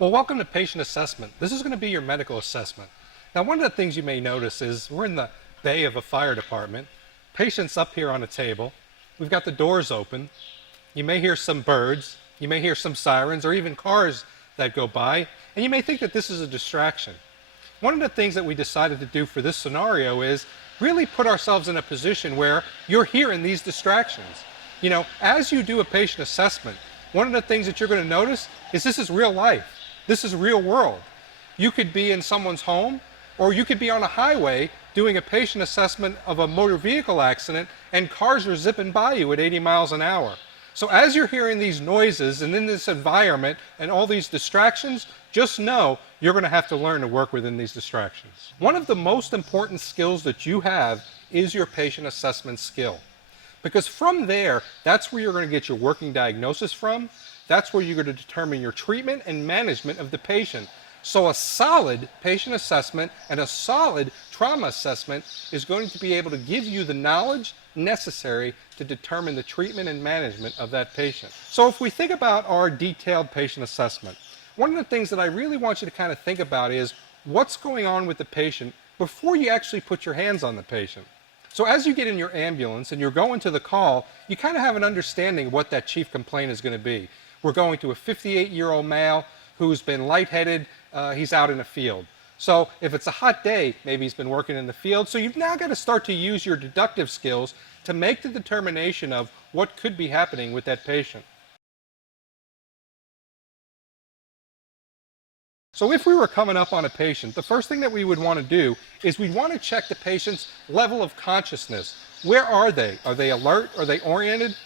Well, welcome to patient assessment. This is going to be your medical assessment. Now, one of the things you may notice is we're in the bay of a fire department. Patient's up here on a table. We've got the doors open. You may hear some birds. You may hear some sirens or even cars that go by. And you may think that this is a distraction. One of the things that we decided to do for this scenario is really put ourselves in a position where you're hearing these distractions. You know, as you do a patient assessment, one of the things that you're going to notice is this is real life. This is real world. You could be in someone's home, or you could be on a highway doing a patient assessment of a motor vehicle accident and cars are zipping by you at 80 miles an hour. So as you're hearing these noises and in this environment and all these distractions, just know you're going to have to learn to work within these distractions. One of the most important skills that you have is your patient assessment skill. Because from there, that's where you're going to get your working diagnosis from. That's where you're going to determine your treatment and management of the patient. So a solid patient assessment and a solid trauma assessment is going to be able to give you the knowledge necessary to determine the treatment and management of that patient. So if we think about our detailed patient assessment, one of the things that I really want you to kind of think about is what's going on with the patient before you actually put your hands on the patient. So as you get in your ambulance and you're going to the call, you kind of have an understanding of what that chief complaint is going to be. We're going to a 58-year-old male who's been lightheaded. He's out in the field. So if it's a hot day, maybe he's been working in the field. So you've now got to start to use your deductive skills to make the determination of what could be happening with that patient. So if we were coming up on a patient, the first thing that we would want to do is we'd want to check the patient's level of consciousness. Where are they? Are they alert? Are they oriented?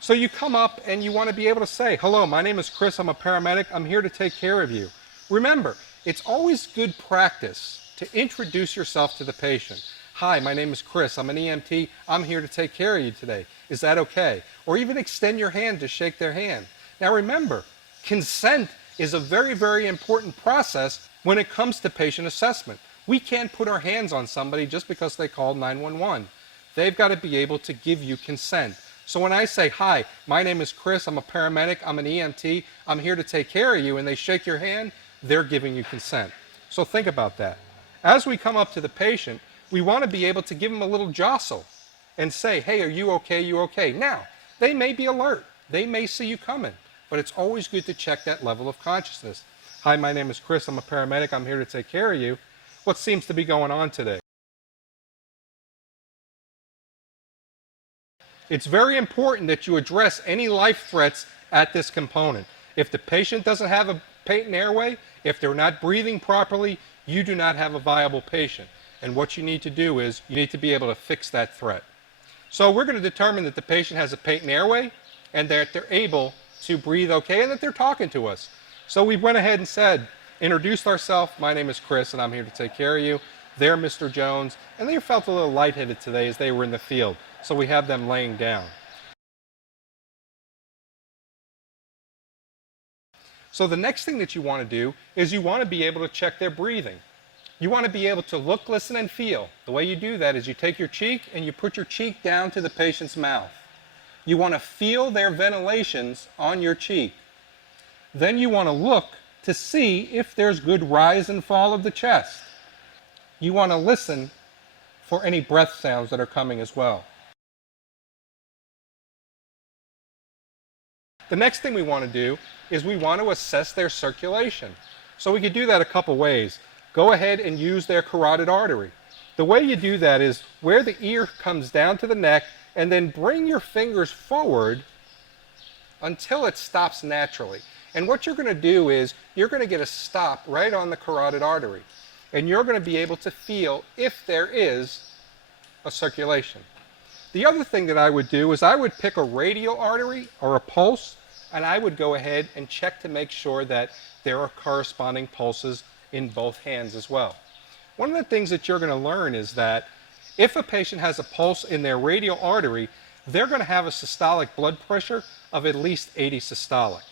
So you come up and you want to be able to say, hello, my name is Chris, I'm a paramedic, I'm here to take care of you. Remember, it's always good practice to introduce yourself to the patient. Hi, my name is Chris, I'm an EMT, I'm here to take care of you today. Is that okay? Or even extend your hand to shake their hand. Now remember, consent is a very, very important process when it comes to patient assessment. We can't put our hands on somebody just because they called 911. They've got to be able to give you consent. So when I say, hi, my name is Chris, I'm a paramedic, I'm an EMT, I'm here to take care of you, and they shake your hand, they're giving you consent. So think about that. As we come up to the patient, we want to be able to give them a little jostle and say, hey, are you okay, you okay? Now, they may be alert, they may see you coming, but it's always good to check that level of consciousness. Hi, my name is Chris, I'm a paramedic, I'm here to take care of you. What seems to be going on today? It's very important that you address any life threats at this component. If the patient doesn't have a patent airway, if they're not breathing properly, you do not have a viable patient. And what you need to do is you need to be able to fix that threat. So we're going to determine that the patient has a patent airway and that they're able to breathe okay and that they're talking to us. So we went ahead and said, introduced ourselves, my name is Chris and I'm here to take care of you. They're Mr. Jones, and they felt a little lightheaded today as they were in the field. So we have them laying down. So the next thing that you want to do is you want to be able to check their breathing. You want to be able to look, listen, and feel. The way you do that is you take your cheek and you put your cheek down to the patient's mouth. You want to feel their ventilations on your cheek. Then you want to look to see if there's good rise and fall of the chest. You want to listen for any breath sounds that are coming as well. The next thing we want to do is we want to assess their circulation. So we could do that a couple ways. Go ahead and use their carotid artery. The way you do that is where the ear comes down to the neck and then bring your fingers forward until it stops naturally. And what you're going to do is you're going to get a stop right on the carotid artery. And you're going to be able to feel if there is a circulation. The other thing that I would do is I would pick a radial artery or a pulse, and I would go ahead and check to make sure that there are corresponding pulses in both hands as well. One of the things that you're going to learn is that if a patient has a pulse in their radial artery, they're going to have a systolic blood pressure of at least 80 systolic.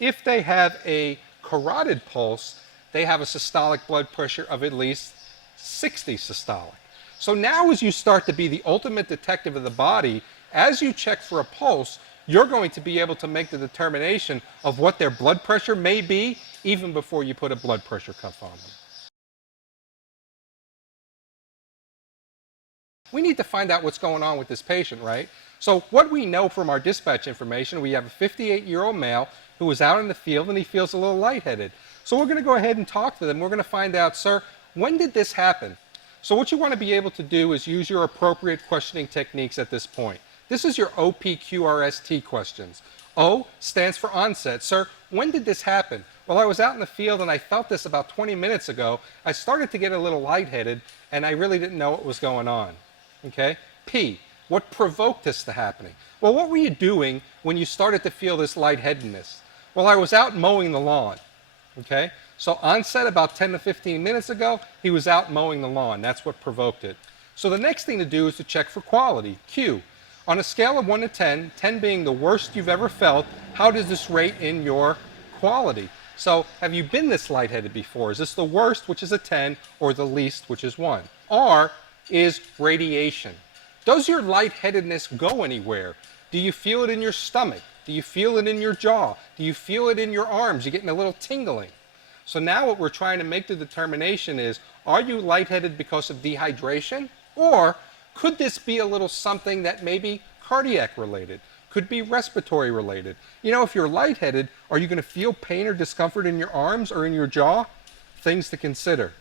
If they have a carotid pulse, they have a systolic blood pressure of at least 60 systolic. So now as you start to be the ultimate detective of the body, as you check for a pulse, you're going to be able to make the determination of what their blood pressure may be even before you put a blood pressure cuff on them. We need to find out what's going on with this patient, right? So what we know from our dispatch information, we have a 58-year-old male who was out in the field and he feels a little lightheaded. So we're going to go ahead and talk to them. We're going to find out, sir, when did this happen? So what you want to be able to do is use your appropriate questioning techniques at this point. This is your OPQRST questions. O stands for onset. Sir, when did this happen? Well, I was out in the field and I felt this about 20 minutes ago. I started to get a little lightheaded and I really didn't know what was going on. Okay? P, what provoked this to happening? Well, what were you doing when you started to feel this lightheadedness? Well, I was out mowing the lawn. Okay? So onset about 10 to 15 minutes ago, he was out mowing the lawn. That's what provoked it. So the next thing to do is to check for quality. Q, on a scale of 1 to 10, 10 being the worst you've ever felt, how does this rate in your quality? So have you been this lightheaded before? Is this the worst, which is a 10, or the least, which is 1? R is radiation. Does your lightheadedness go anywhere? Do you feel it in your stomach? Do you feel it in your jaw? Do you feel it in your arms? You're getting a little tingling. So now what we're trying to make the determination is, are you lightheaded because of dehydration? Or could this be a little something that may be cardiac related? Could be respiratory related? You know, if you're lightheaded, are you going to feel pain or discomfort in your arms or in your jaw? Things to consider.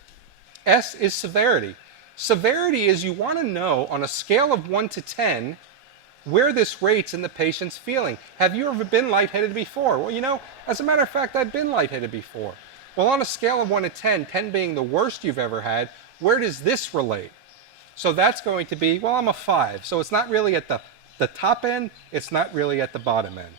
S is severity. Severity is you want to know on a scale of 1 to 10 where this rates in the patient's feeling. Have you ever been lightheaded before? Well, you know, as a matter of fact, I've been lightheaded before. Well, on a scale of 1 to 10, 10 being the worst you've ever had, where does this relate? So that's going to be, well, I'm a 5. So it's not really at the top end, it's not really at the bottom end.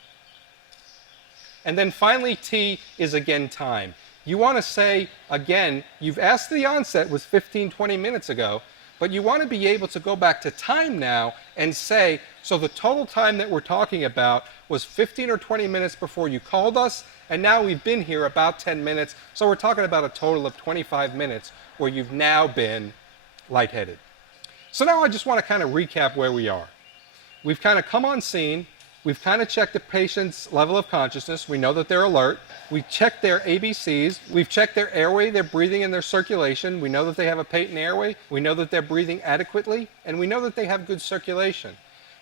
And then finally, T is again time. You want to say, again, you've asked the onset was 15, 20 minutes ago, but you want to be able to go back to time now and say, so the total time that we're talking about was 15 or 20 minutes before you called us, and now we've been here about 10 minutes, so we're talking about a total of 25 minutes where you've now been lightheaded. So now I just want to kind of recap where we are. We've kind of come on scene. We've kind of checked the patient's level of consciousness. We know that they're alert. We've checked their ABCs. We've checked their airway, their breathing, and their circulation. We know that they have a patent airway. We know that they're breathing adequately. And we know that they have good circulation.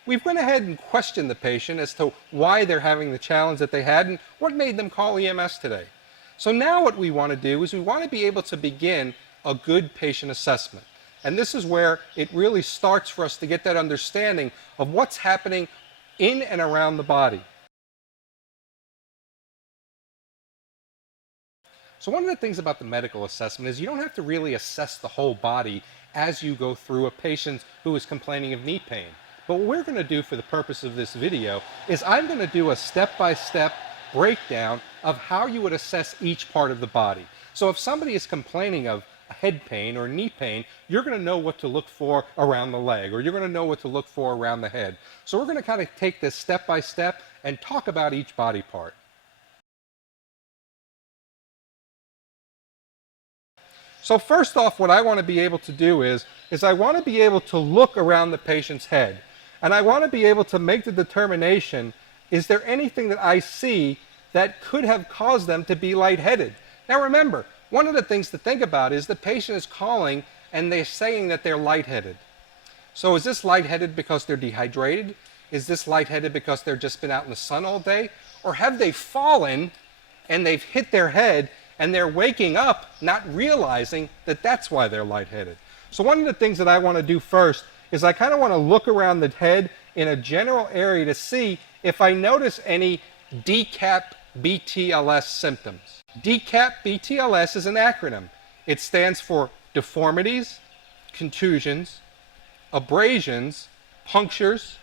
We've went ahead and questioned the patient as to why they're having the challenge that they had and what made them call EMS today. So now what we want to do is we want to be able to begin a good patient assessment. And this is where it really starts for us to get that understanding of what's happening in and around the body. So one of the things about the medical assessment is you don't have to really assess the whole body as you go through a patient who is complaining of knee pain. But what we're going to do for the purpose of this video is I'm going to do a step-by-step breakdown of how you would assess each part of the body. So if somebody is complaining of head pain or knee pain, you're going to know what to look for around the leg, or you're going to know what to look for around the head. So we're going to kind of take this step by step and talk about each body part. So first off, what I want to be able to do is I want to be able to look around the patient's head. And I want to be able to make the determination, is there anything that I see that could have caused them to be lightheaded? Now remember, one of the things to think about is the patient is calling and they're saying that they're lightheaded. So is this lightheaded because they're dehydrated? Is this lightheaded because they've just been out in the sun all day? Or have they fallen and they've hit their head and they're waking up not realizing that that's why they're lightheaded? So one of the things that I want to do first is I kind of want to look around the head in a general area to see if I notice any DCAP BTLS symptoms. DCAP BTLS is an acronym. It stands for deformities, contusions, abrasions, punctures,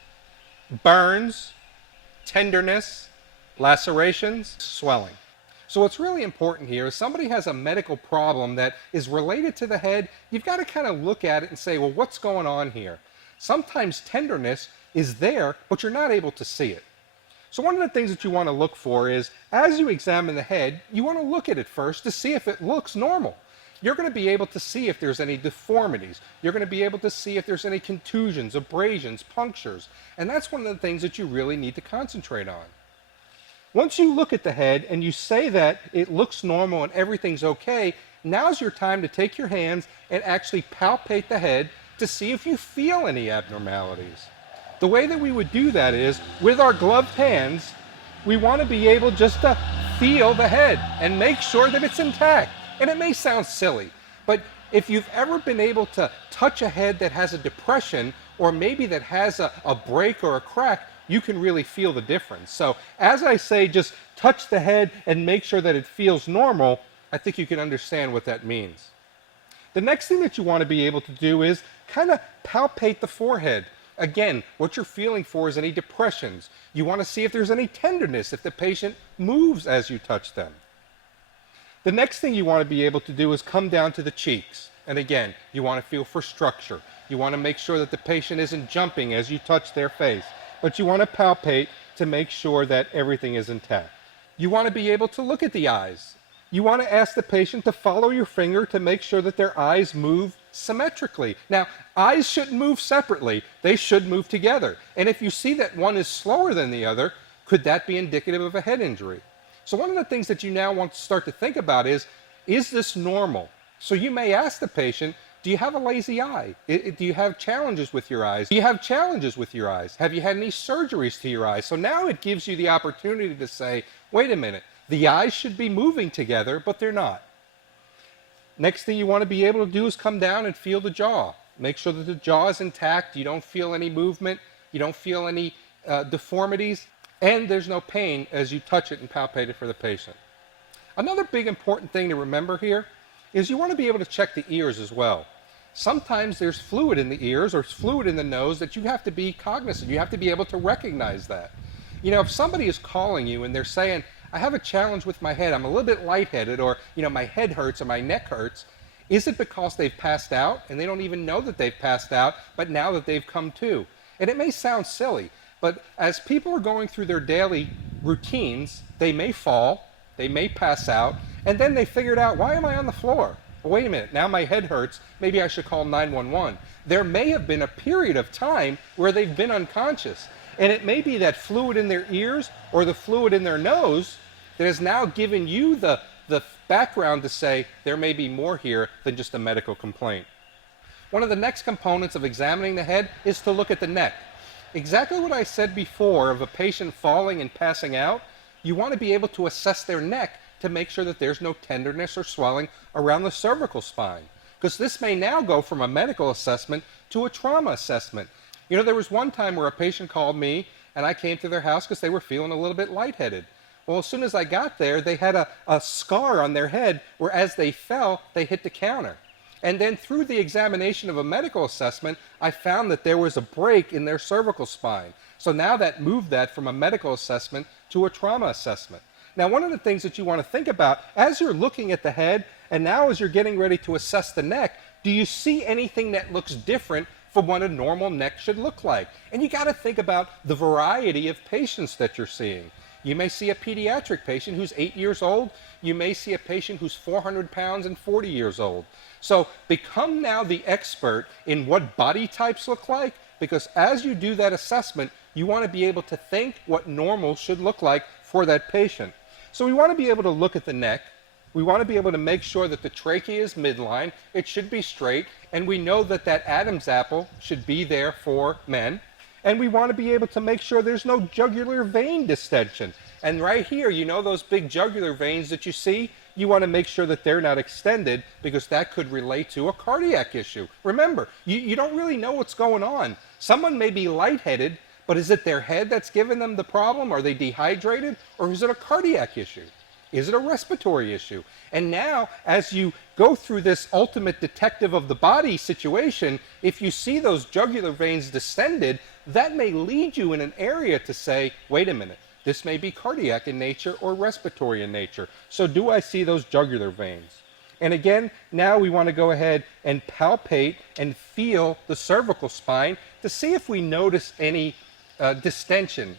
burns, tenderness, lacerations, swelling. So what's really important here is somebody has a medical problem that is related to the head, you've got to kind of look at it and say, well, what's going on here? Sometimes tenderness is there, but you're not able to see it. So one of the things that you want to look for is, as you examine the head, you want to look at it first to see if it looks normal. You're going to be able to see if there's any deformities. You're going to be able to see if there's any contusions, abrasions, punctures. And that's one of the things that you really need to concentrate on. Once you look at the head and you say that it looks normal and everything's okay, now's your time to take your hands and actually palpate the head to see if you feel any abnormalities. The way that we would do that is, with our gloved hands, we want to be able just to feel the head and make sure that it's intact. And it may sound silly, but if you've ever been able to touch a head that has a depression, or maybe that has a break or a crack, you can really feel the difference. So as I say, just touch the head and make sure that it feels normal, I think you can understand what that means. The next thing that you want to be able to do is kind of palpate the forehead. Again, what you're feeling for is any depressions. You want to see if there's any tenderness, if the patient moves as you touch them. The next thing you want to be able to do is come down to the cheeks. And again, you want to feel for structure. You want to make sure that the patient isn't jumping as you touch their face. But you want to palpate to make sure that everything is intact. You want to be able to look at the eyes. You want to ask the patient to follow your finger to make sure that their eyes move symmetrically. Now, eyes shouldn't move separately. They should move together. And if you see that one is slower than the other, could that be indicative of a head injury? So one of the things that you now want to start to think about is this normal? So you may ask the patient, do you have a lazy eye? Do you have challenges with your eyes? Do you have challenges with your eyes? Have you had any surgeries to your eyes? So now it gives you the opportunity to say, wait a minute, the eyes should be moving together, but they're not. Next thing you want to be able to do is come down and feel the jaw. Make sure that the jaw is intact, you don't feel any movement, you don't feel any deformities, and there's no pain as you touch it and palpate it for the patient. Another big important thing to remember here is you want to be able to check the ears as well. Sometimes there's fluid in the ears or fluid in the nose that you have to be cognizant. You have to be able to recognize that. You know, if somebody is calling you and they're saying, I have a challenge with my head, I'm a little bit lightheaded, or you know, my head hurts or my neck hurts, is it because they've passed out and they don't even know that they've passed out, but now that they've come to? And it may sound silly, but as people are going through their daily routines, they may fall, they may pass out, and then they figured out, why am I on the floor? Well, wait a minute, now my head hurts, maybe I should call 911. There may have been a period of time where they've been unconscious, and it may be that fluid in their ears or the fluid in their nose that has now given you the background to say there may be more here than just a medical complaint. One of the next components of examining the head is to look at the neck. Exactly what I said before of a patient falling and passing out, you want to be able to assess their neck to make sure that there's no tenderness or swelling around the cervical spine. Because this may now go from a medical assessment to a trauma assessment. You know, there was one time where a patient called me and I came to their house because they were feeling a little bit lightheaded. Well, as soon as I got there, they had a scar on their head where as they fell, they hit the counter. And then through the examination of a medical assessment, I found that there was a break in their cervical spine. So now that moved that from a medical assessment to a trauma assessment. Now, one of the things that you want to think about as you're looking at the head and now as you're getting ready to assess the neck, do you see anything that looks different from what a normal neck should look like? And you got to think about the variety of patients that you're seeing. You may see a pediatric patient who's 8 years old. You may see a patient who's 400 pounds and 40 years old. So become now the expert in what body types look like, because as you do that assessment, you want to be able to think what normal should look like for that patient. So we want to be able to look at the neck. We want to be able to make sure that the trachea is midline. It should be straight. And we know that that Adam's apple should be there for men. And we want to be able to make sure there's no jugular vein distension. And right here, you know those big jugular veins that you see? You want to make sure that they're not extended because that could relate to a cardiac issue. Remember, you don't really know what's going on. Someone may be lightheaded, but is it their head that's giving them the problem? Are they dehydrated? Or is it a cardiac issue? Is it a respiratory issue? And now, as you go through this ultimate detective of the body situation, if you see those jugular veins distended, that may lead you in an area to say, wait a minute, this may be cardiac in nature or respiratory in nature. So do I see those jugular veins? And again, now we want to go ahead and palpate and feel the cervical spine to see if we notice any distension.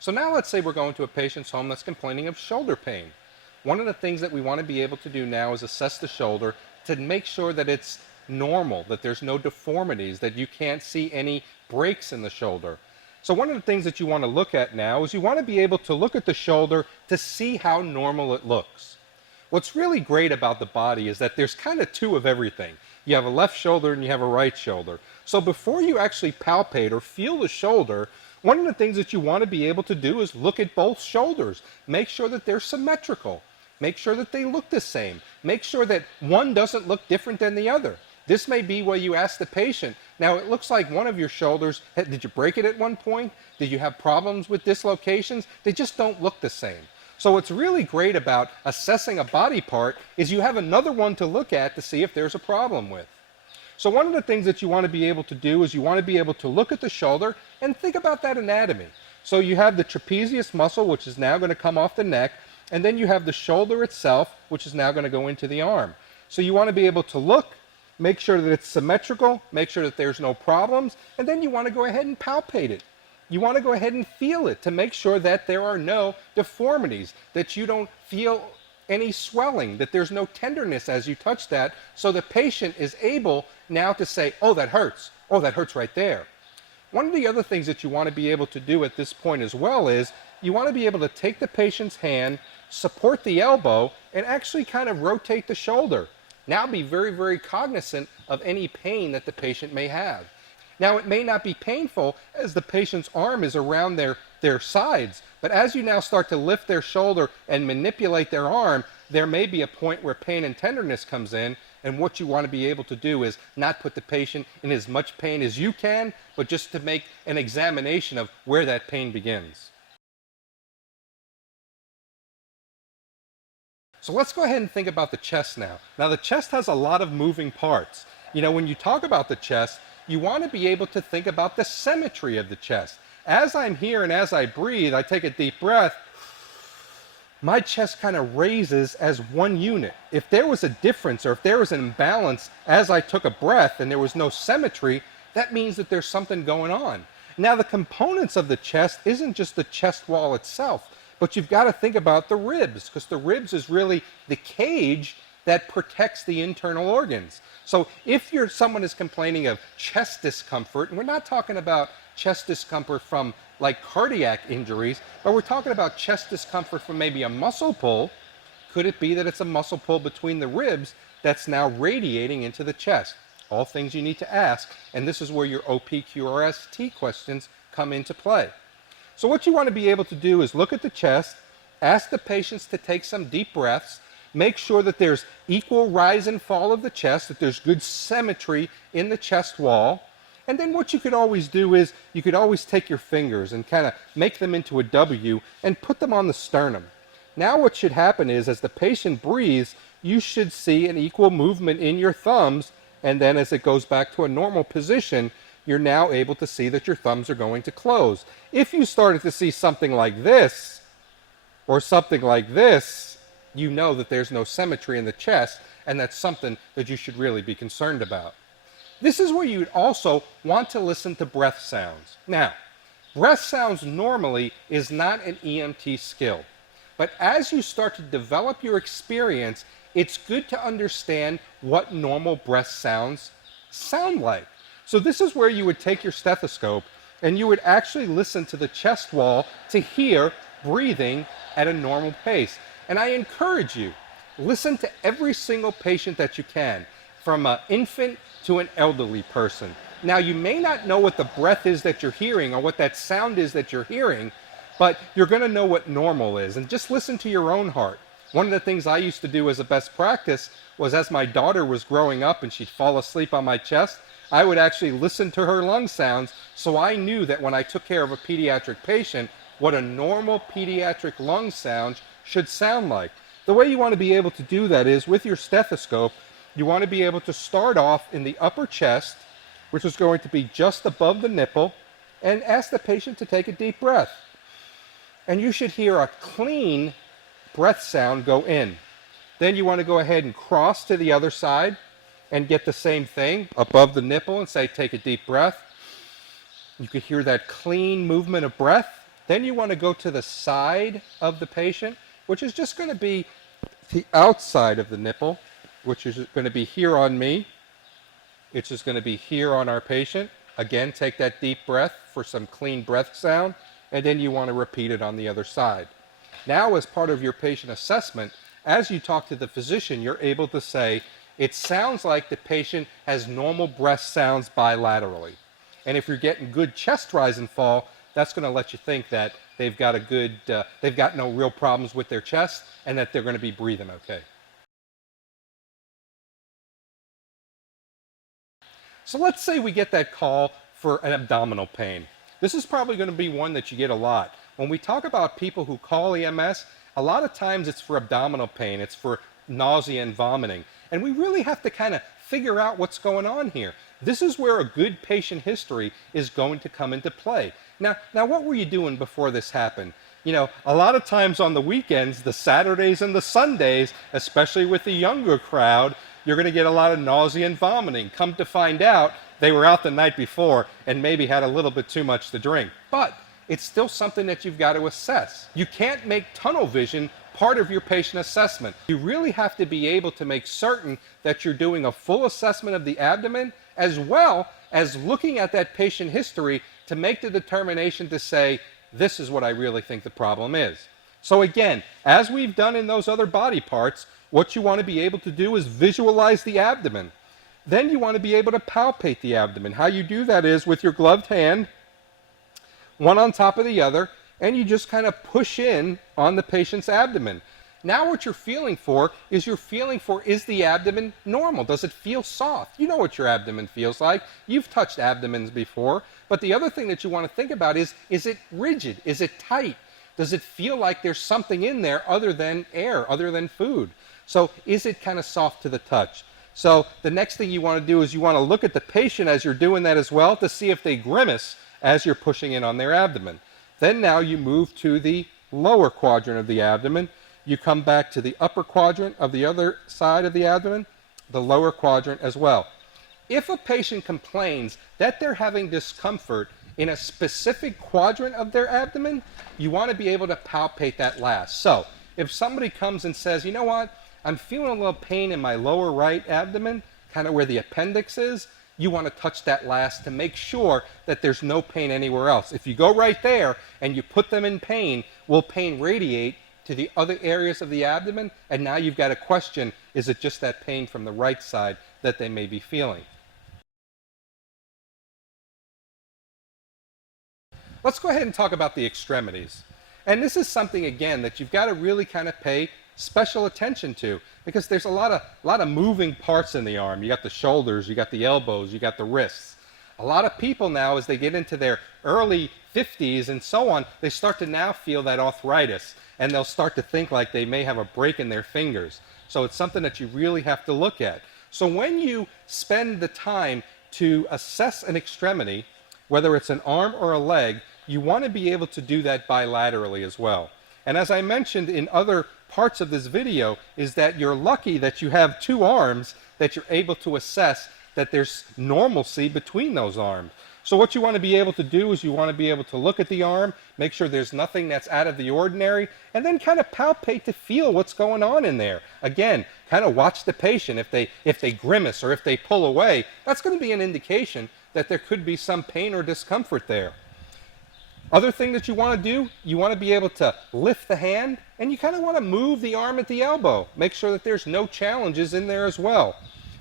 So now let's say we're going to a patient's home that's complaining of shoulder pain. One of the things that we want to be able to do now is assess the shoulder to make sure that it's normal, that there's no deformities, that you can't see any breaks in the shoulder. So one of the things that you want to look at now is you want to be able to look at the shoulder to see how normal it looks. What's really great about the body is that there's kind of two of everything. You have a left shoulder and you have a right shoulder. So before you actually palpate or feel the shoulder, one of the things that you want to be able to do is look at both shoulders. Make sure that they're symmetrical. Make sure that they look the same. Make sure that one doesn't look different than the other. This may be where you ask the patient, now it looks like one of your shoulders, did you break it at one point? Did you have problems with dislocations? They just don't look the same. So what's really great about assessing a body part is you have another one to look at to see if there's a problem with. So one of the things that you want to be able to do is you want to be able to look at the shoulder and think about that anatomy. So you have the trapezius muscle, which is now going to come off the neck, and then you have the shoulder itself, which is now going to go into the arm. So you want to be able to look, make sure that it's symmetrical, make sure that there's no problems, and then you want to go ahead and palpate it. You want to go ahead and feel it to make sure that there are no deformities, that you don't feel any swelling, that there's no tenderness as you touch that, so the patient is able now to say, oh, that hurts right there. One of the other things that you want to be able to do at this point as well is you want to be able to take the patient's hand, support the elbow, and actually kind of rotate the shoulder. Now be very, very cognizant of any pain that the patient may have. Now it may not be painful as the patient's arm is around their sides, but as you now start to lift their shoulder and manipulate their arm, there may be a point where pain and tenderness comes in, and what you want to be able to do is not put the patient in as much pain as you can, but just to make an examination of where that pain begins. So let's go ahead and think about the chest now. Now the chest has a lot of moving parts. You know, when you talk about the chest, you want to be able to think about the symmetry of the chest. As I'm here and as I breathe, I take a deep breath, my chest kind of raises as one unit. If there was a difference or if there was an imbalance as I took a breath and there was no symmetry, that means that there's something going on. Now the components of the chest isn't just the chest wall itself, but you've got to think about the ribs, because the ribs is really the cage that protects the internal organs. So if someone is complaining of chest discomfort, and we're not talking about chest discomfort from like cardiac injuries, but we're talking about chest discomfort from maybe a muscle pull, could it be that it's a muscle pull between the ribs that's now radiating into the chest? All things you need to ask, and this is where your OPQRST questions come into play. So what you want to be able to do is look at the chest, ask the patients to take some deep breaths, make sure that there's equal rise and fall of the chest, that there's good symmetry in the chest wall. And then what you could always do is you could always take your fingers and kind of make them into a W and put them on the sternum. Now what should happen is as the patient breathes, you should see an equal movement in your thumbs, and then as it goes back to a normal position, you're now able to see that your thumbs are going to close. If you started to see something like this, or something like this, you know that there's no symmetry in the chest, and that's something that you should really be concerned about. This is where you'd also want to listen to breath sounds. Now, breath sounds normally is not an EMT skill, but as you start to develop your experience, it's good to understand what normal breath sounds sound like. So this is where you would take your stethoscope and you would actually listen to the chest wall to hear breathing at a normal pace. And I encourage you, listen to every single patient that you can, from an infant to an elderly person. Now you may not know what the breath is that you're hearing or what that sound is that you're hearing, but you're going to know what normal is, and just listen to your own heart. One of the things I used to do as a best practice was as my daughter was growing up and she'd fall asleep on my chest, I would actually listen to her lung sounds, so I knew that when I took care of a pediatric patient, what a normal pediatric lung sound should sound like. The way you want to be able to do that is with your stethoscope, you want to be able to start off in the upper chest, which is going to be just above the nipple, and ask the patient to take a deep breath. And you should hear a clean breath sound go in. Then you want to go ahead and cross to the other side and get the same thing above the nipple and say, take a deep breath. You could hear that clean movement of breath. Then you want to go to the side of the patient, which is just going to be the outside of the nipple, which is going to be here on me. It's just going to be here on our patient. Again, take that deep breath for some clean breath sound, and then you want to repeat it on the other side. Now, as part of your patient assessment, as you talk to the physician, you're able to say, it sounds like the patient has normal breath sounds bilaterally. And if you're getting good chest rise and fall, that's going to let you think that they've got they've got no real problems with their chest and that they're going to be breathing okay. So let's say we get that call for an abdominal pain. This is probably going to be one that you get a lot. When we talk about people who call EMS, a lot of times it's for abdominal pain, it's for nausea and vomiting. And we really have to kind of figure out what's going on here. This is where a good patient history is going to come into play. Now what were you doing before this happened? You know, a lot of times on the weekends, the Saturdays and the Sundays, especially with the younger crowd, you're going to get a lot of nausea and vomiting. Come to find out, they were out the night before and maybe had a little bit too much to drink. But it's still something that you've got to assess. You can't make tunnel vision part of your patient assessment. You really have to be able to make certain that you're doing a full assessment of the abdomen, as well as looking at that patient history to make the determination to say, this is what I really think the problem is. So again, as we've done in those other body parts, what you want to be able to do is visualize the abdomen. Then you want to be able to palpate the abdomen. How you do that is with your gloved hand, one on top of the other, and you just kind of push in on the patient's abdomen. Now what you're feeling for is is the abdomen normal? Does it feel soft? You know what your abdomen feels like. You've touched abdomens before. But the other thing that you want to think about is it rigid? Is it tight? Does it feel like there's something in there other than air, other than food? So is it kind of soft to the touch? So the next thing you want to do is you want to look at the patient as you're doing that as well to see if they grimace as you're pushing in on their abdomen. Then now you move to the lower quadrant of the abdomen. You come back to the upper quadrant of the other side of the abdomen, the lower quadrant as well. If a patient complains that they're having discomfort in a specific quadrant of their abdomen, you want to be able to palpate that last. So if somebody comes and says, you know what, I'm feeling a little pain in my lower right abdomen, kind of where the appendix is, you want to touch that last to make sure that there's no pain anywhere else. If you go right there and you put them in pain, will pain radiate to the other areas of the abdomen? And now you've got a question, is it just that pain from the right side that they may be feeling? Let's go ahead and talk about the extremities. And this is something, again, that you've got to really kind of pay special attention to, because there's a lot of moving parts in the arm. You got the shoulders, you got the elbows, you got the wrists. A lot of people now, as they get into their early 50s and so on, they start to now feel that arthritis, and they'll start to think like they may have a break in their fingers. So it's something that you really have to look at. So when you spend the time to assess an extremity, whether it's an arm or a leg, you want to be able to do that bilaterally as well. And as I mentioned in other parts of this video, is that you're lucky that you have two arms that you're able to assess that there's normalcy between those arms. So what you want to be able to do is you want to be able to look at the arm, make sure there's nothing that's out of the ordinary, and then kind of palpate to feel what's going on in there. Again, kind of watch the patient. If they grimace or if they pull away, that's going to be an indication that there could be some pain or discomfort there. Other thing that you want to do, you want to be able to lift the hand, and you kind of want to move the arm at the elbow. Make sure that there's no challenges in there as well.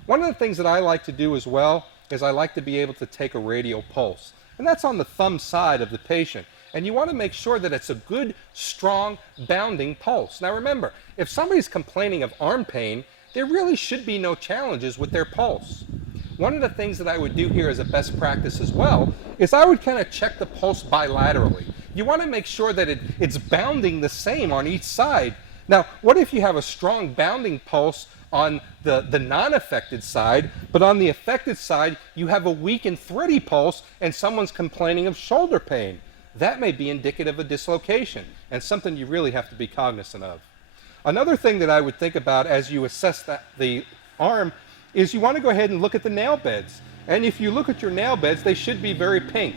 One of the things that I like to do as well is I like to be able to take a radial pulse. And that's on the thumb side of the patient. And you want to make sure that it's a good, strong, bounding pulse. Now remember, if somebody's complaining of arm pain, there really should be no challenges with their pulse. One of the things that I would do here as a best practice as well is I would kind of check the pulse bilaterally. You want to make sure that it's bounding the same on each side. Now, what if you have a strong bounding pulse on the non-affected side, but on the affected side you have a weak and thready pulse and someone's complaining of shoulder pain? That may be indicative of dislocation and something you really have to be cognizant of. Another thing that I would think about as you assess the arm is you want to go ahead and look at the nail beds. And if you look at your nail beds, they should be very pink.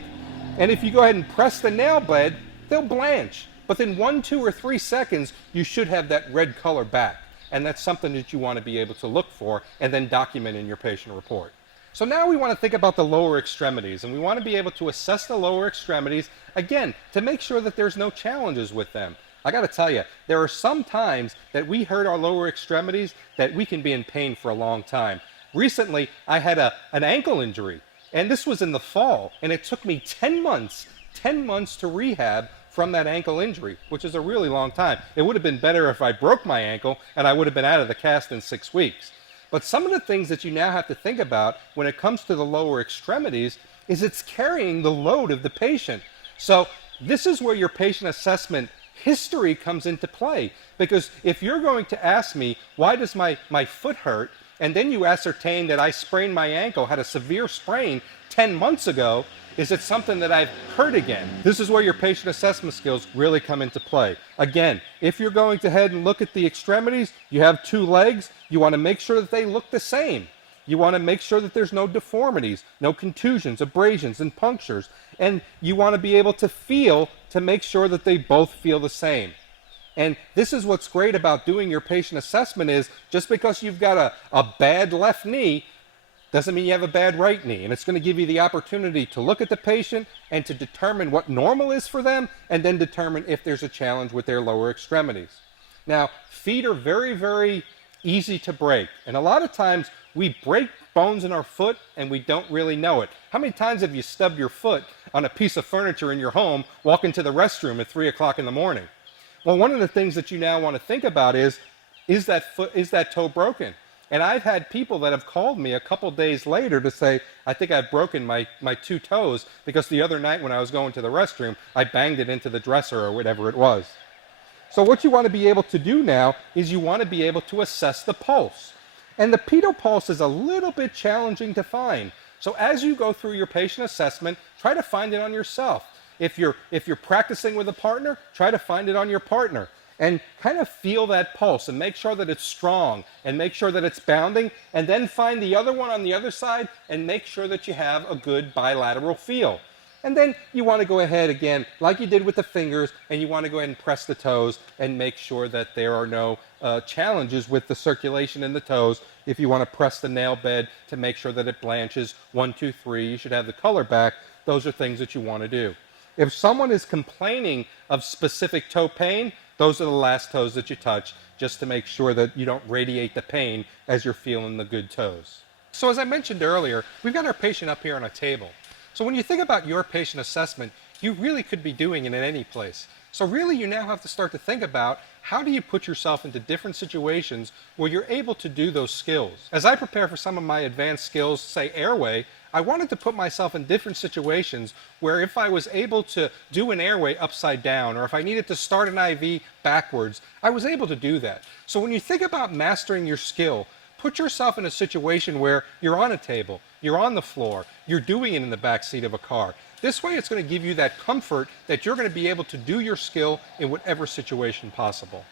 And if you go ahead and press the nail bed, they'll blanch. But then 1, 2, or 3 seconds, you should have that red color back. And that's something that you want to be able to look for and then document in your patient report. So now we want to think about the lower extremities, and we want to be able to assess the lower extremities, again, to make sure that there's no challenges with them. I got to tell you, there are some times that we hurt our lower extremities that we can be in pain for a long time. Recently, I had an ankle injury, and this was in the fall, and it took me 10 months to rehab from that ankle injury, which is a really long time. It would have been better if I broke my ankle and I would have been out of the cast in 6 weeks. But some of the things that you now have to think about when it comes to the lower extremities is it's carrying the load of the patient. So this is where your patient assessment history comes into play. Because if you're going to ask me, why does my foot hurt? And then you ascertain that I sprained my ankle, had a severe sprain 10 months ago, is it something that I've hurt again? This is where your patient assessment skills really come into play. Again, if you're going to head and look at the extremities, you have 2 legs, you want to make sure that they look the same. You want to make sure that there's no deformities, no contusions, abrasions, and punctures. And you want to be able to feel to make sure that they both feel the same. And this is what's great about doing your patient assessment is just because you've got a bad left knee doesn't mean you have a bad right knee. And it's going to give you the opportunity to look at the patient and to determine what normal is for them and then determine if there's a challenge with their lower extremities. Now, feet are very, very easy to break. And a lot of times we break bones in our foot and we don't really know it. How many times have you stubbed your foot on a piece of furniture in your home walking to the restroom at 3 o'clock in the morning? Well, one of the things that you now want to think about is that toe broken? And I've had people that have called me a couple days later to say, I think I've broken my 2 toes because the other night when I was going to the restroom, I banged it into the dresser or whatever it was. So what you want to be able to do now is you want to be able to assess the pulse. And the pedal pulse is a little bit challenging to find. So as you go through your patient assessment, try to find it on yourself. If you're practicing with a partner, try to find it on your partner. And kind of feel that pulse and make sure that it's strong and make sure that it's bounding, and then find the other one on the other side and make sure that you have a good bilateral feel. And then you want to go ahead again, like you did with the fingers, and you want to go ahead and press the toes and make sure that there are no challenges with the circulation in the toes. If you want to press the nail bed to make sure that it blanches 1, 2, 3, you should have the color back. Those are things that you want to do. If someone is complaining of specific toe pain, those are the last toes that you touch, just to make sure that you don't radiate the pain as you're feeling the good toes. So as I mentioned earlier, we've got our patient up here on a table. So when you think about your patient assessment, you really could be doing it in any place. So really you now have to start to think about how do you put yourself into different situations where you're able to do those skills. As I prepare for some of my advanced skills, say airway, I wanted to put myself in different situations where if I was able to do an airway upside down or if I needed to start an IV backwards, I was able to do that. So when you think about mastering your skill, put yourself in a situation where you're on a table, you're on the floor, you're doing it in the back seat of a car. This way it's going to give you that comfort that you're going to be able to do your skill in whatever situation possible.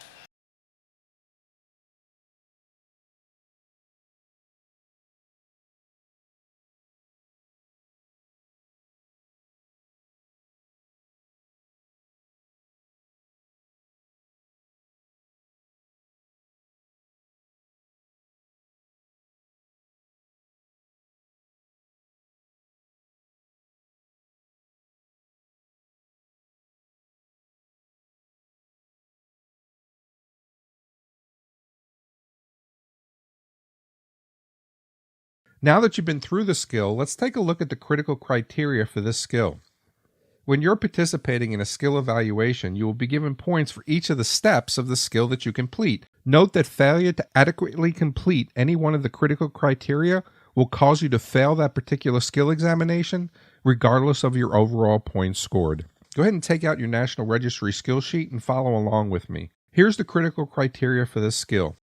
Now that you've been through the skill, let's take a look at the critical criteria for this skill. When you're participating in a skill evaluation, you will be given points for each of the steps of the skill that you complete. Note that failure to adequately complete any one of the critical criteria will cause you to fail that particular skill examination, regardless of your overall points scored. Go ahead and take out your National Registry skill sheet and follow along with me. Here's the critical criteria for this skill.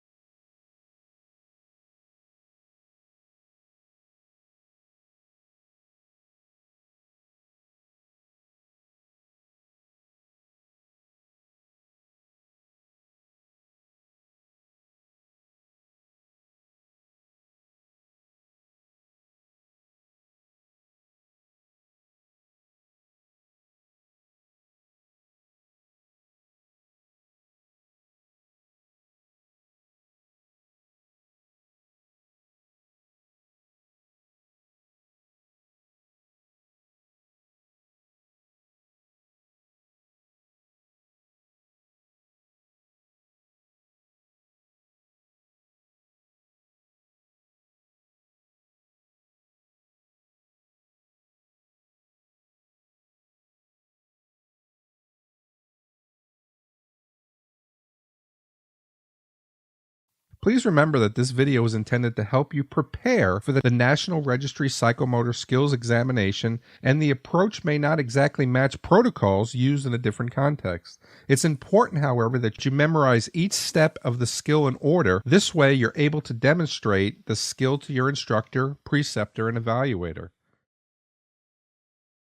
Please remember that this video is intended to help you prepare for the National Registry Psychomotor Skills Examination, and the approach may not exactly match protocols used in a different context. It's important, however, that you memorize each step of the skill in order. This way, you're able to demonstrate the skill to your instructor, preceptor, and evaluator.